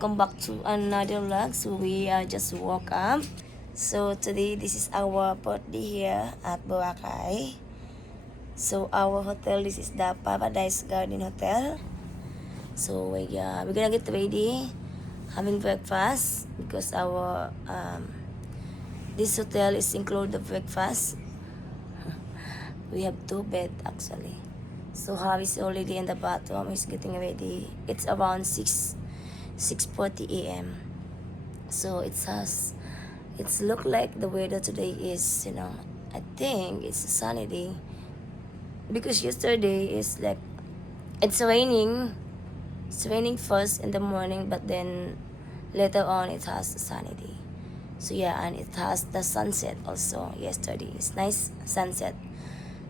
welcome back to another vlog. So we just woke up. So today this is our birthday here at Boracay. So our hotel, this is the Paradise Garden Hotel. So we're gonna get ready, having breakfast because our this hotel is include the breakfast. We have 2 beds actually. So Harry is already in the bathroom. He's getting ready. It's around 6:40 a.m. So it's look like the weather today is, I think it's a sunny day because yesterday is like it's raining. It's raining first in the morning, but then later on it has a sunny day. So yeah, and it has the sunset also yesterday. It's nice sunset.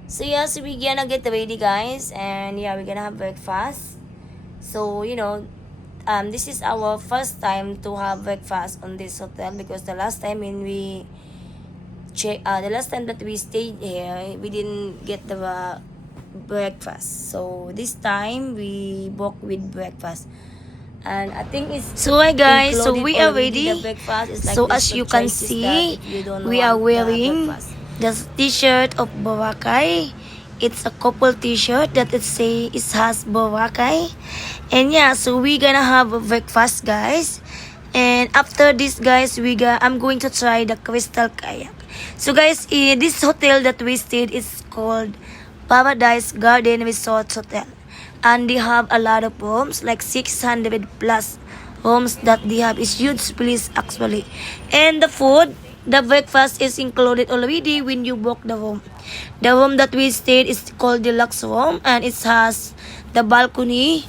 So yeah, so we're gonna get ready, guys, and yeah, we're gonna have breakfast. So this is our first time to have breakfast on this hotel because the last time when we the last time that we stayed here, we didn't get the breakfast. So this time we booked with breakfast, and I think it's so hi guys. So we are ready. The breakfast is like so as you can see, we are wearing the t-shirt of Boracay. It's a couple t-shirt that it has Boracay. And yeah, so we're gonna have a breakfast, guys. And after this, guys, I'm going to try the crystal kayak. So guys, this hotel that we stayed is called Paradise Garden Resort Hotel. And they have a lot of rooms, like 600 plus rooms that they have. It's huge place actually. And the breakfast is included already when you book the room. The room that we stayed is called deluxe room, and it has the balcony,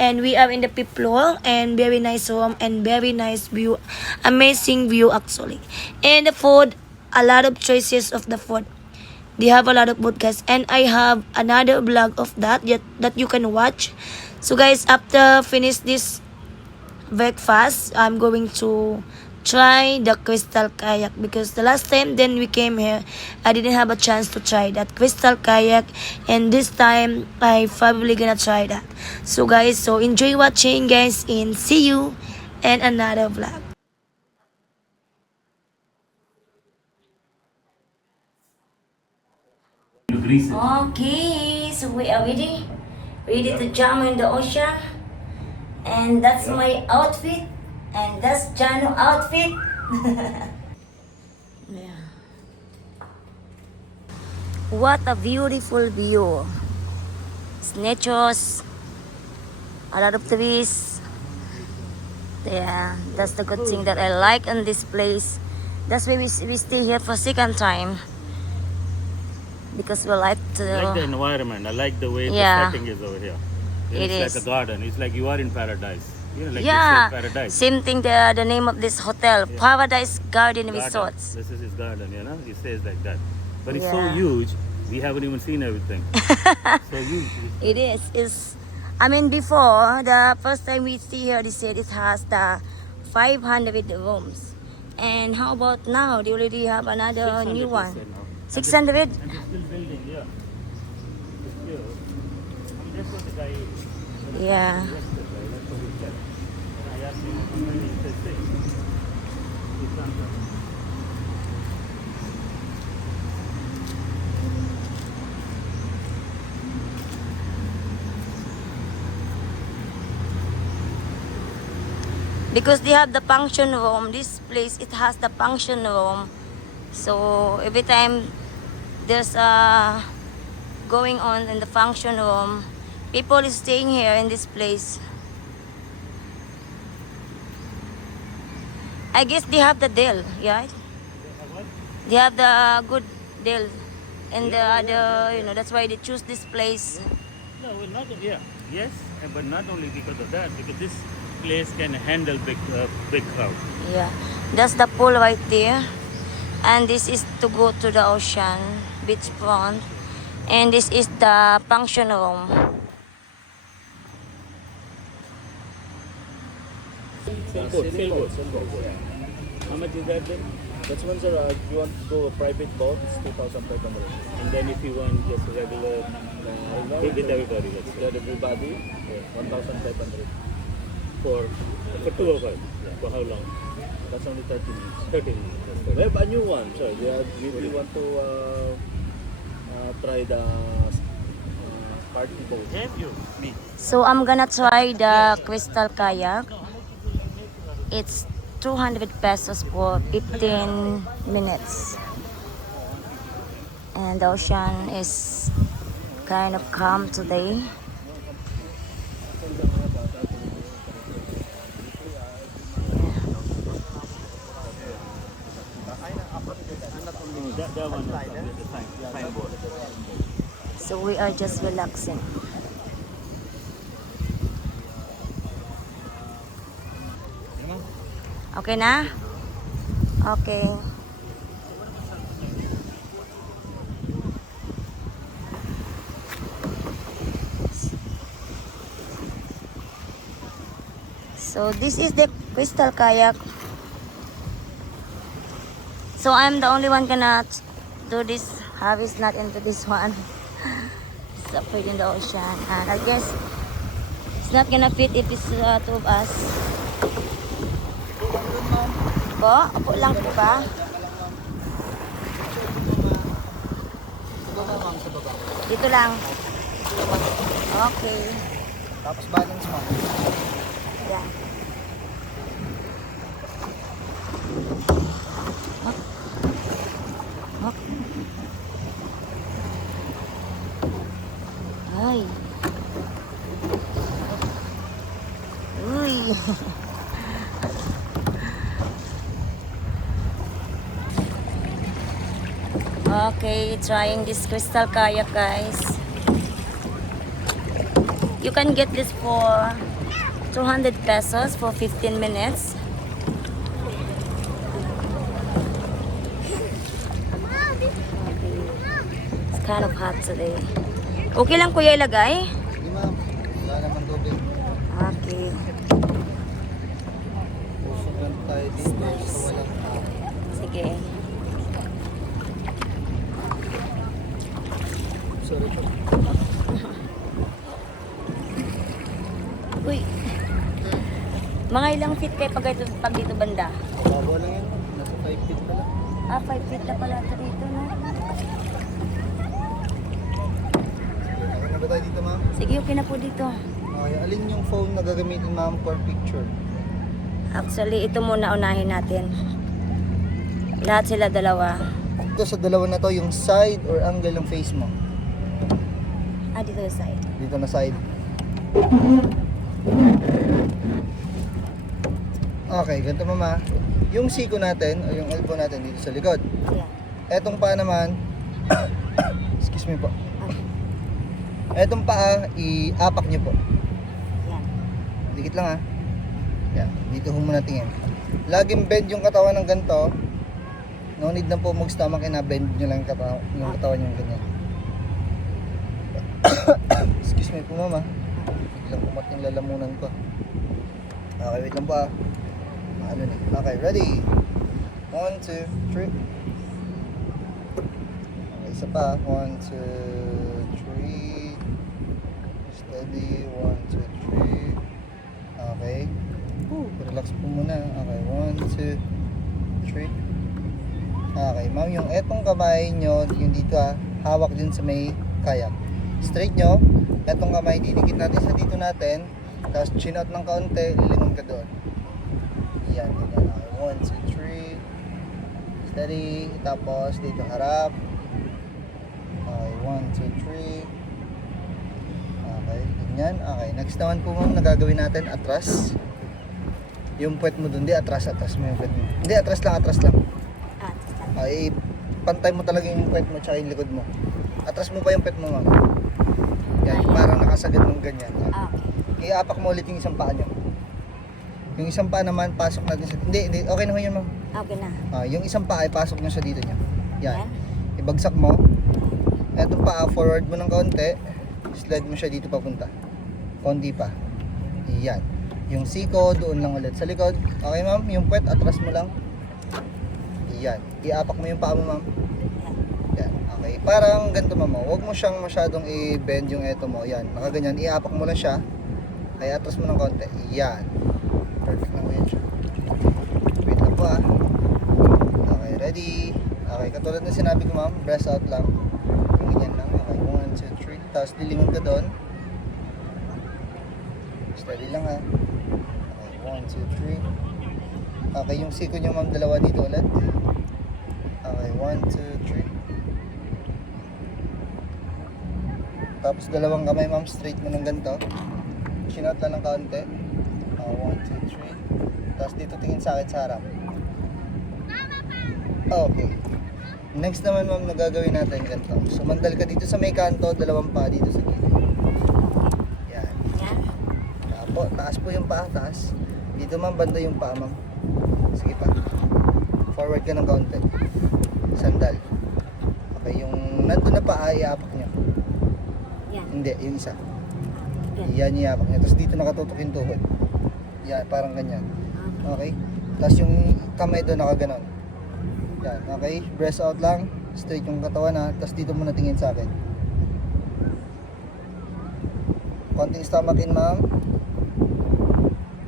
and we are in the fifth floor, and very nice room and very nice view, amazing view actually. And the food, a lot of choices of the food. They have a lot of food, guys, and I have another vlog of that you can watch. So guys, after finish this breakfast, I'm going to try the crystal kayak because the last time then we came here, I didn't have a chance to try that crystal kayak, and this time I probably gonna try that. So guys, so enjoy watching, guys, and see you in another vlog. Okay, so we are ready to jump in the ocean, and that's my outfit, and that's Jano outfit. Yeah. What a beautiful view. It's nature's, a lot of trees. Yeah, that's the good thing that I like in this place. That's why we stay here for second time. Because we like to... I like the environment. I like the way the setting is over here. It's like a garden. It's like you are in paradise. Paradise. Same thing, the name of this hotel, Paradise Garden Resorts. This is his garden, It says like that. But it's so huge, we haven't even seen everything. So huge. It is. Before, the first time we see here, they said it has the 500 rooms. And how about now? They already have another new one. 600? And they're still building, yeah. That's what the guy... Yeah. Because they have the function room. This place, it has the function room. So every time there's going on in the function room, people is staying here in this place. I guess they have the deal, yeah? They have the good deal. And the other, that's why they choose this place. No, well, not, yes, but not only because of that, because this place can handle big crowd. Yeah, that's the pool right there, and this is to go to the ocean, beachfront, and this is the function room. Sailboat. How much is that then? That's one, sir. If you want to go a private boat, it's 2,500. And then if you want just regular, with everybody, let's say. With everybody, 1,500. For For 2 hours. Yeah. For how long? That's only 30 minutes. 30 minutes. That's We 30. have a new one, sir. We want to try the party boat. Have you? Me. So I'm gonna try the crystal kayak. It's 200 pesos for 15 minutes. And the ocean is kind of calm today. That one. The signboard. So we are just relaxing. Okay na? Okay. So this is the crystal kayak. So I'm the only one gonna do this. Harvey's not into this one. It's up in the ocean, and I guess it's not gonna fit if it's two of us. Po, upo lang po ba? Dito lang. Okay. Tapos balance mo. Yeah. Ay. Uy. Okay, trying this crystal kayak, guys. You can get this for 200 pesos for 15 minutes. It's kind of hot today. Okay lang kuya ilagay? Hindi ma'am, wala naman tubig. Okay. Pusugan tayo dito sa walang tao. Sige. Sorry po. Uy. Mga ilang feet kayo pag dito banda? Babaw lang yan. Nasa 5 feet pala. 5 feet na pala ito dito, no? Okay na ba tayo dito ma'am? Sige, okay na po dito. Okay, alin yung phone na gagamitin ma'am for picture? Actually, ito muna unahin natin. Lahat sila dalawa. Ito sa dalawa na to, yung side or angle ng face mo? Dito sa side. Dito na side. Okay, ganito mama. Yung siko natin o yung elbow natin dito sa likod. Yeah. Etong paa naman, excuse me po. Etong paa, i-apak nyo po. Yan. Dikit lang ha. Yan, dito ho muna tingin. Laging bend yung katawan ng ganito. No need na po mag-stomach and bend nyo lang yung katawan yung ganyan. Excuse me po mama. Biglang pumat yung lalamunan ko. Okay, wait lang po ha. Ano na. Okay, ready? 1, 2, 3. Okay, isa pa. 1, 2, 3. Steady. 1, 2, 3. Okay. Relax po muna. Okay, 1, 2, 3. Okay, ma'am, yung etong kamay nyo, yung dito hawak din sa may kayak. Straight nyo, etong kamay, didikit natin sa dito natin. Tapos chin out ng kaunti, lilingon ka doon. Yan, ganyan. Okay, 1, 2, 3. Steady. Tapos dito harap. Okay, 1, 2, 3. Okay, ganyan. Okay, next naman po ma'am, nagagawin natin atras. Yung puwet mo doon, di atras mo yung puwet mo. Hindi, atras lang. Okay, pantay mo talaga yung puwet mo tsaka yung likod mo. Atras mo pa yung puwet mo ma'am. Yan, parang nakasagad ng ganyan. Okay. Iapak mo ulit yung isang paa nyo. Yung isang paa naman, pasok natin sa... Hindi, okay na ho yun ma'am. Okay na. Yung isang paa ay pasok nyo sa dito nyo. Yan. Yan. Ibagsak mo. Etong paa, forward mo ng kaunti. Slide mo siya dito papunta. Konti pa. Yan. Yung siko, doon lang ulit sa likod. Okay ma'am, yung puwet, atras mo lang. Yan. Iapak mo yung paa mo ma'am. Yan. Okay. Parang ganito ma'am. Huwag mo siyang masyadong i-bend yung eto mo. Yan. Nakaganyan. Iapak mo lang siya. Kaya atras mo ng konti. Yan. Perfect. tulad na sinabi ko ma'am, breath out lang. Ganyan lang. Okay, 1, 2, 3. Tapos lilingon ka doon. Steady lang ha. Okay, 1, 2, 3. Okay, yung siko nyo ma'am, dalawa dito ulit. Okay, 1, 2, 3. Tapos dalawang kamay ma'am, straight mo ng ganito. Chin out lang ng kaunti. 1, 2, 3. Tapos dito tingin sa akin sa harap. Okay. Next naman ma'am, nagagawin natin ganito. Sumandal ka dito sa may kanto, dalawang paa dito sa gilid. Yan. Yan. Tapo, taas po yung paa, taas. Dito ma'am, banda yung paa ma'am. Sige pa. Forward ka ng kaunti. Sandal. Okay, yung nandun na paa, iapak nyo. Yan. Hindi, yung isa. Yan. Yan, iapak nyo. Tapos dito nakatutok yung tuhod. Yan, parang ganyan. Okay? Tapos yung kamay doon nakaganon. Yan, okay? Breath out lang. Straight yung katawan ha. Tapos dito muna tingin sa akin. Konting stomach in ma'am.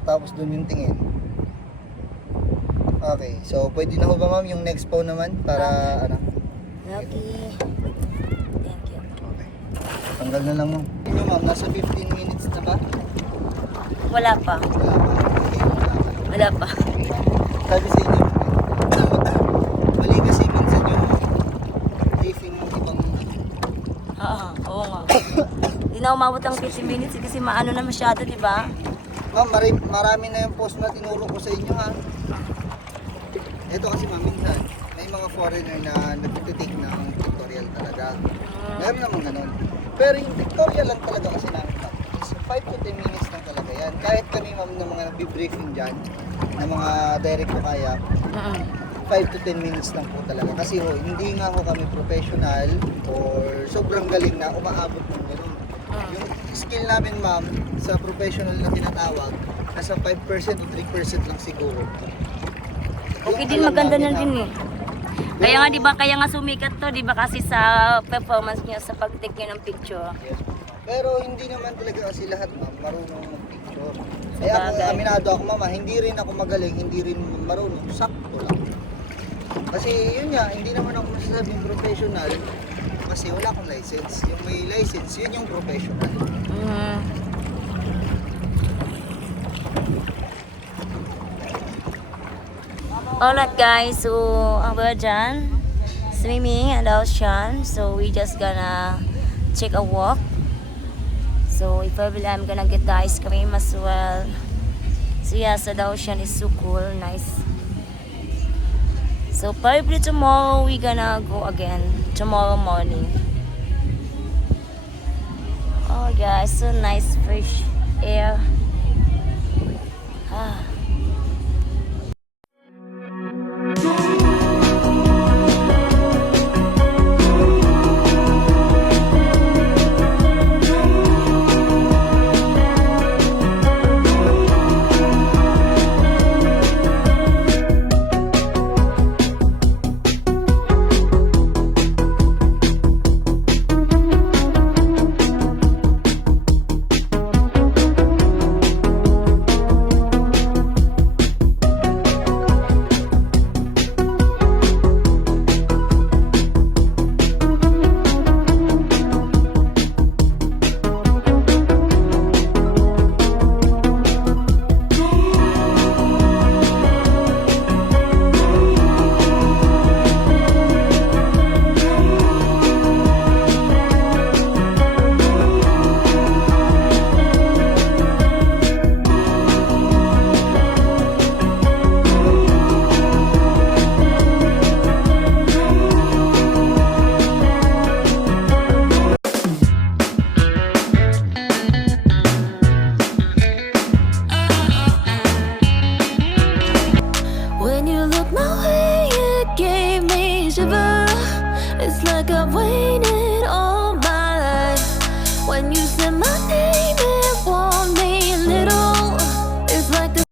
Tapos doon yung tingin. Okay, so pwede na ho ba ma'am yung next phone naman para ano? Okay. Thank you. Okay. Tanggal na lang ma'am. Yun ma'am, nasa 15 minutes na ba? Wala pa. Wala pa. Okay, wala pa. Wala pa. Sabi sa inyo, mali kasi minsan yung briefing ng ibang Oo nga. Hindi na umabot ang 15 minutes kasi maano na masyado, di ba? ma'am, marami na yung post na tinuro ko sa inyo ha. Ito kasi ma'am, minsan may mga foreigner na nagtitake ng tutorial talaga. Meron naman ganun. Pero yung tutorial lang talaga kasi namin ma'am, is 5 to 10 minutes lang talaga yan. Kahit kami ma'am ng mga nagbi-briefing dyan, ng mga direct to kayak, 5 to 10 minutes lang po talaga. Kasi ho, hindi nga ho kami professional or sobrang galing na umaabot ng ganun. Yung skill namin ma'am, sa professional na tinatawag, nasa 5% o 3% lang siguro. Okay Yung din, alam maganda namin na din eh. Kaya nga, di ba, kaya nga sumikat to, di ba, kasi sa performance niya, sa pag-take niya ng picture. Yes. Pero hindi naman talaga kasi lahat ma'am marunong mag-picture. Kaya ako, Sabagay. aminado ako mama, hindi rin ako magaling, hindi rin marunong, sakto lang. Kasi yun nga, hindi naman ako masasabing professional kasi wala akong license. Yung may license, yun yung professional. Alright guys, so we're done swimming at the ocean. So we just gonna take a walk. So if probably I'm gonna get the ice cream as well. So yeah, so the ocean is so cool, nice. So probably tomorrow we gonna go again, tomorrow morning. Oh guys, so nice fresh air. Ah.